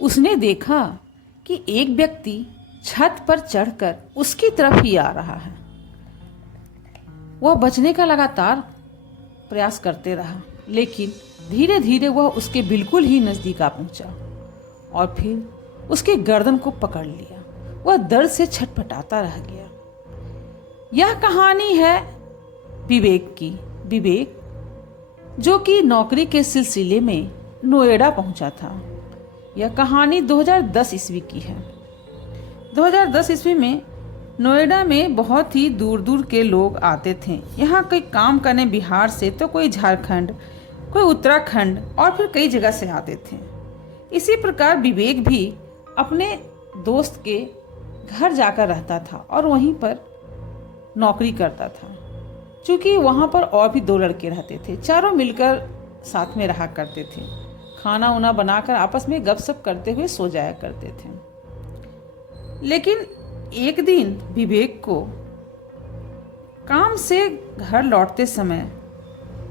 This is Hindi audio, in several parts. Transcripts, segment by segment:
उसने देखा कि एक व्यक्ति छत पर चढ़कर उसकी तरफ ही आ रहा है। वह बचने का लगातार प्रयास करते रहा, लेकिन धीरे धीरे वह उसके बिल्कुल ही नजदीक आ पहुंचा और फिर उसके गर्दन को पकड़ लिया। वह दर्द से छटपटाता रह गया। यह कहानी है विवेक की। विवेक जो कि नौकरी के सिलसिले में नोएडा पहुंचा था। यह कहानी 2010 ईस्वी की है। 2010 ईस्वी में नोएडा में बहुत ही दूर दूर के लोग आते थे। यहाँ कोई काम करने बिहार से, तो कोई झारखंड, कोई उत्तराखंड और फिर कई जगह से आते थे। इसी प्रकार विवेक भी अपने दोस्त के घर जाकर रहता था और वहीं पर नौकरी करता था। चूँकि वहाँ पर और भी 2 लड़के रहते थे, चारों मिलकर साथ में रहा करते थे। खाना उना बनाकर आपस में गपशप करते हुए सो जाया करते थे। लेकिन एक दिन विवेक को काम से घर लौटते समय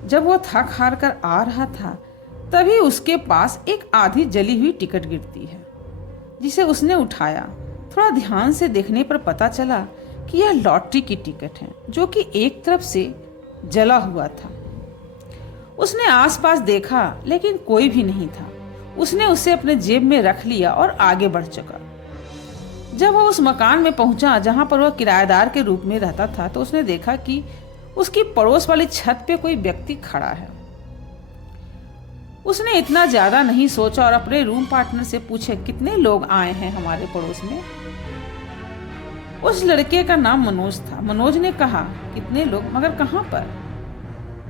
जब वो थक हार कर आ रहा था, तभी उसके पास एक आधी जली हुई टिकट गिरती है, जिसे उसने उठाया। थोड़ा ध्यान से देखने पर पता चला कि यह लॉटरी की टिकट है, जो कि एक तरफ से जला हुआ था। उसने आसपास देखा, लेकिन कोई भी नहीं था। उसने उसे अपने जेब में रख लिया और आगे बढ़ चुका। जब वह उस मकान में पहुंचा जहां पर वह किराएदार के रूप में रहता था, तो उसने देखा कि उसकी पड़ोस वाली छत पे कोई व्यक्ति खड़ा है। उसने इतना ज्यादा नहीं सोचा और अपने रूम पार्टनर से पूछे, कितने लोग आए हैं हमारे पड़ोस में। उस लड़के का नाम मनोज था। मनोज ने कहा, कितने लोग, मगर कहाँ पर?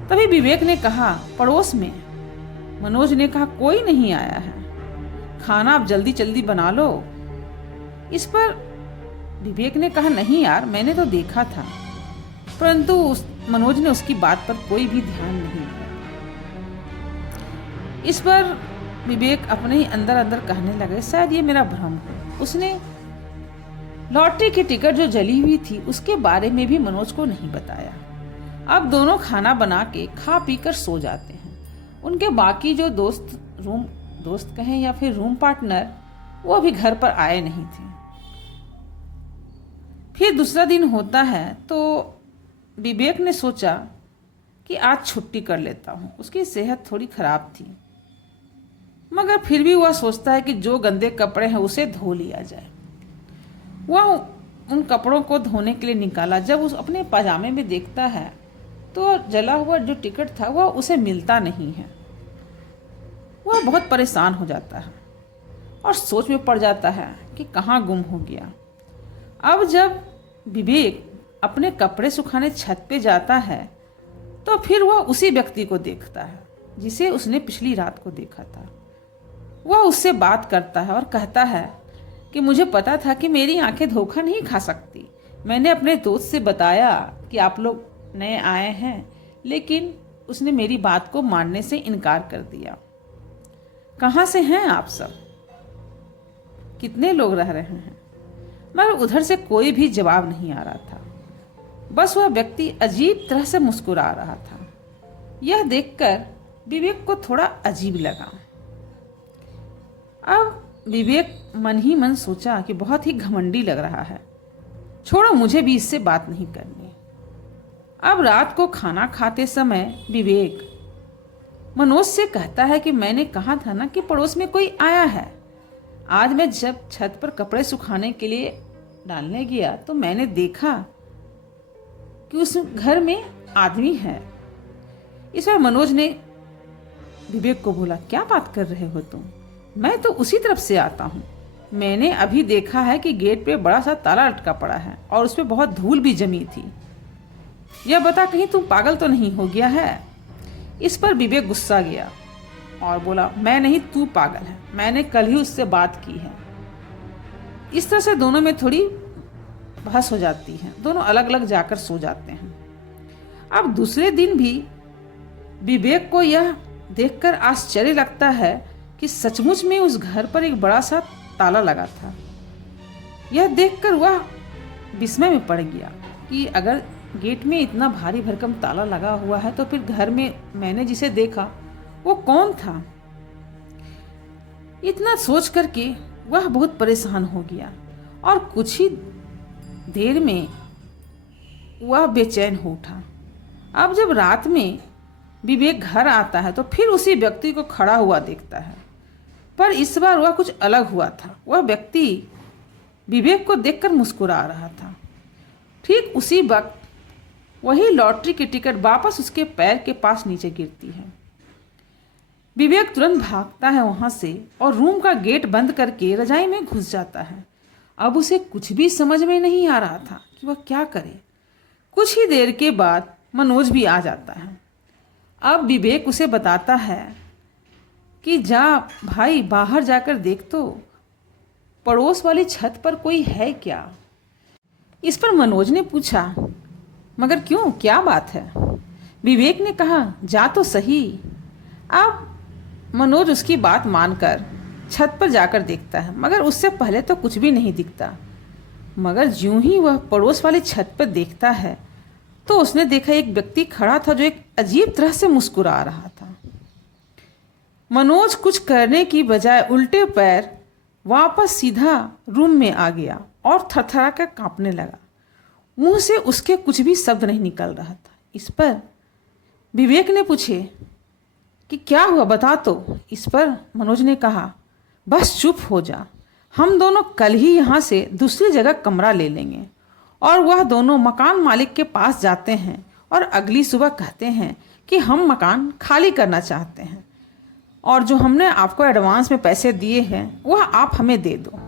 तभी विवेक ने कहा, पड़ोस में। मनोज ने कहा, कोई नहीं आया है, खाना आप जल्दी जल्दी बना लो। इस पर विवेक ने कहा, नहीं यार, मैंने तो देखा था। परंतु मनोज ने उसकी बात पर कोई भी ध्यान नहीं दिया। इस पर विवेक अपने ही अंदर अंदर कहने लगे, शायद ये मेरा भ्रम है। उसने लॉटरी की टिकट जो जली हुई थी उसके बारे में भी मनोज को नहीं बताया। अब दोनों खाना बना के खा पी कर सो जाते हैं। उनके बाकी जो दोस्त कहें या फिर रूम पार्टनर, वो भी घर पर आए नहीं थे। फिर दूसरा दिन होता है, तो विवेक ने सोचा कि आज छुट्टी कर लेता हूँ। उसकी सेहत थोड़ी खराब थी, मगर फिर भी वह सोचता है कि जो गंदे कपड़े हैं उसे धो लिया जाए। वह उन कपड़ों को धोने के लिए निकाला। जब उस अपने पजामे में देखता है तो जला हुआ जो टिकट था वह उसे मिलता नहीं है। वह बहुत परेशान हो जाता है और सोच में पड़ जाता है कि कहाँ गुम हो गया। अब जब विवेक अपने कपड़े सुखाने छत पे जाता है, तो फिर वह उसी व्यक्ति को देखता है जिसे उसने पिछली रात को देखा था। वह उससे बात करता है और कहता है कि मुझे पता था कि मेरी आंखें धोखा नहीं खा सकती। मैंने अपने दोस्त से बताया कि आप लोग नए आए हैं, लेकिन उसने मेरी बात को मानने से इनकार कर दिया। कहाँ से हैं आप सब? कितने लोग रह रहे हैं? मगर उधर से कोई भी जवाब नहीं आ रहा था। बस वह व्यक्ति अजीब तरह से मुस्कुरा रहा था। यह देखकर विवेक को थोड़ा अजीब लगा। अब विवेक मन ही मन सोचा कि बहुत ही घमंडी लग रहा है, छोड़ो, मुझे भी इससे बात नहीं करनी। अब रात को खाना खाते समय विवेक मनोज से कहता है कि मैंने कहा था ना कि पड़ोस में कोई आया है। आज मैं जब छत पर कपड़े सुखाने के लिए डालने गया तो मैंने देखा कि उस घर में आदमी है। इस बार मनोज ने विवेक को बोला, क्या बात कर रहे हो तुम? मैं तो उसी तरफ से आता हूँ। मैंने अभी देखा है कि गेट पे बड़ा सा ताला लटका पड़ा है और उस पर बहुत धूल भी जमी थी। यह बता, कहीं तुम पागल तो नहीं हो गया है? इस पर विवेक गुस्सा गया और बोला, मैं नहीं, तू पागल है। मैंने कल ही उससे बात की है। इस तरह से दोनों में थोड़ी बहस हो जाती है। दोनों अलग अलग जाकर सो जाते हैं। अब दूसरे दिन भी विवेक को यह देखकर आश्चर्य लगता है कि सचमुच में उस घर पर एक बड़ा सा ताला लगा था। यह देखकर वह विस्मय में पड़ गया कि अगर गेट में इतना भारी भरकम ताला लगा हुआ है तो फिर घर में मैंने जिसे देखा वो कौन था। इतना सोच करके वह बहुत परेशान हो गया और कुछ ही देर में वह बेचैन हो उठा। अब जब रात में विवेक घर आता है तो फिर उसी व्यक्ति को खड़ा हुआ देखता है, पर इस बार वह कुछ अलग हुआ था। वह व्यक्ति विवेक को देखकर मुस्कुरा रहा था। ठीक उसी वक्त वही लॉटरी की टिकट वापस उसके पैर के पास नीचे गिरती है। विवेक तुरंत भागता है वहां से और रूम का गेट बंद करके रजाई में घुस जाता है। अब उसे कुछ भी समझ में नहीं आ रहा था कि वह क्या करे। कुछ ही देर के बाद मनोज भी आ जाता है। अब विवेक उसे बताता है कि जा भाई, बाहर जाकर देख तो पड़ोस वाली छत पर कोई है क्या। इस पर मनोज ने पूछा, मगर क्यों, क्या बात है। विवेक ने कहा, जा तो सही। अब मनोज उसकी बात मानकर छत पर जाकर देखता है, मगर उससे पहले तो कुछ भी नहीं दिखता। मगर ज्यों ही वह पड़ोस वाली छत पर देखता है तो उसने देखा एक व्यक्ति खड़ा था जो एक अजीब तरह से मुस्कुरा रहा था। मनोज कुछ करने की बजाय उल्टे पैर वापस सीधा रूम में आ गया और थरथरा कर कांपने लगा। मुंह से उसके कुछ भी शब्द नहीं निकल रहा था। इस पर विवेक ने पूछे कि क्या हुआ, बता तो। इस पर मनोज ने कहा, बस चुप हो जा, हम दोनों कल ही यहाँ से दूसरी जगह कमरा ले लेंगे। और वह दोनों मकान मालिक के पास जाते हैं और अगली सुबह कहते हैं कि हम मकान खाली करना चाहते हैं और जो हमने आपको एडवांस में पैसे दिए हैं वह आप हमें दे दो।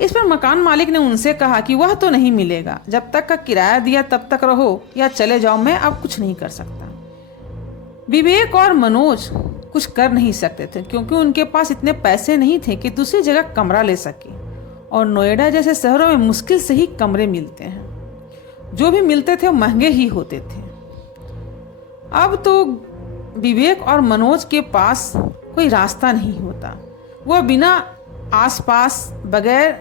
इस पर मकान मालिक ने उनसे कहा कि वह तो नहीं मिलेगा, जब तक का किराया दिया तब तक रहो या चले जाओ, मैं अब कुछ नहीं कर सकता। विवेक और मनोज कुछ कर नहीं सकते थे क्योंकि उनके पास इतने पैसे नहीं थे कि दूसरी जगह कमरा ले सके और नोएडा जैसे शहरों में मुश्किल से ही कमरे मिलते हैं। जो भी मिलते थे वो महंगे ही होते थे। अब तो विवेक और मनोज के पास कोई रास्ता नहीं होता। वह बिना आसपास बगैर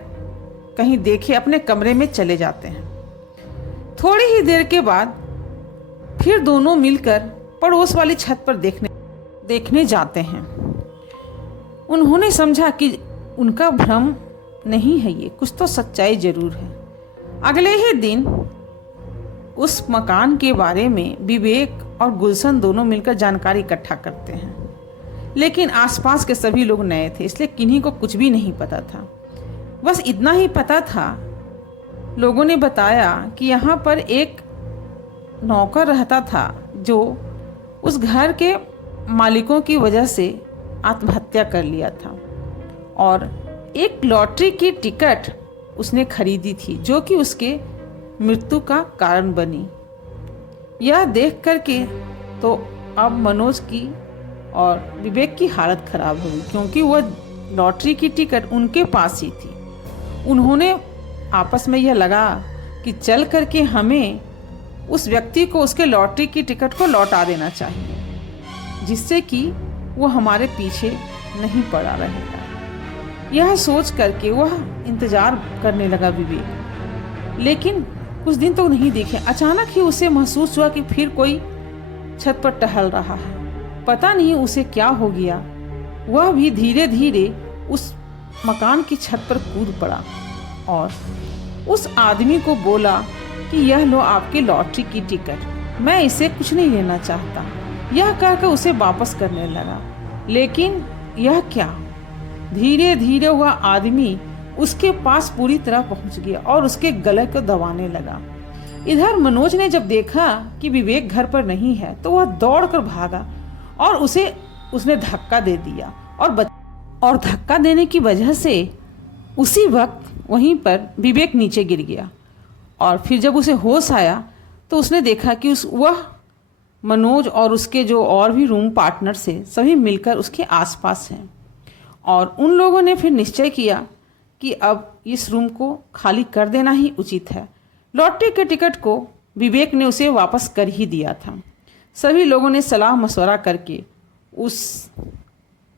कहीं देखे अपने कमरे में चले जाते हैं। थोड़ी ही देर के बाद फिर दोनों मिलकर पड़ोस वाली छत पर देखने जाते हैं। उन्होंने समझा कि उनका भ्रम नहीं है, ये कुछ तो सच्चाई जरूर है। अगले ही दिन उस मकान के बारे में विवेक और गुलशन दोनों मिलकर जानकारी इकट्ठा करते हैं, लेकिन आसपास के सभी लोग नए थे इसलिए किन्हीं को कुछ भी नहीं पता था। बस इतना ही पता था, लोगों ने बताया कि यहाँ पर एक नौकर रहता था जो उस घर के मालिकों की वजह से आत्महत्या कर लिया था और एक लॉटरी की टिकट उसने खरीदी थी जो कि उसके मृत्यु का कारण बनी। यह देख करके तो अब मनोज की और विवेक की हालत खराब हो गई क्योंकि वह लॉटरी की टिकट उनके पास ही थी। उन्होंने आपस में यह लगा कि चल करके हमें उस व्यक्ति को उसके लॉटरी की टिकट को लौटा देना चाहिए जिससे कि वो हमारे पीछे नहीं पड़ा रहेगा। यह सोच करके वह इंतजार करने लगा विवेक, लेकिन कुछ दिन तो नहीं देखे। अचानक ही उसे महसूस हुआ कि फिर कोई छत पर टहल रहा है। पता नहीं उसे क्या हो गया। वह भी धीरे धीरे उस मकान की छत पर कूद पड़ा और उस आदमी को बोला कि यह लो आपकी लॉटरी की टिकट, मैं इसे कुछ नहीं लेना चाहता। यह कहकर उसे वापस करने लगा, लेकिन यह क्या, धीरे धीरे वह आदमी उसके पास पूरी तरह पहुंच गया और उसके गले को दबाने लगा। इधर मनोज ने जब देखा कि विवेक घर पर नहीं है तो वह दौड़कर भागा और उसने धक्का दे दिया और धक्का देने की वजह से उसी वक्त वहीं पर विवेक नीचे गिर गया। और फिर जब उसे होश आया तो उसने देखा कि वह मनोज और उसके जो और भी रूम पार्टनर थे सभी मिलकर उसके आसपास हैं और उन लोगों ने फिर निश्चय किया कि अब इस रूम को खाली कर देना ही उचित है। लॉटरी के टिकट को विवेक ने उसे वापस कर ही दिया था। सभी लोगों ने सलाह मशवरा करके उस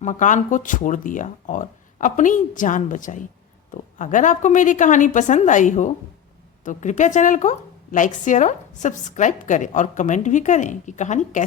मकान को छोड़ दिया और अपनी जान बचाई। तो अगर आपको मेरी कहानी पसंद आई हो तो कृपया चैनल को लाइक, शेयर और सब्सक्राइब करें और कमेंट भी करें कि कहानी कैसी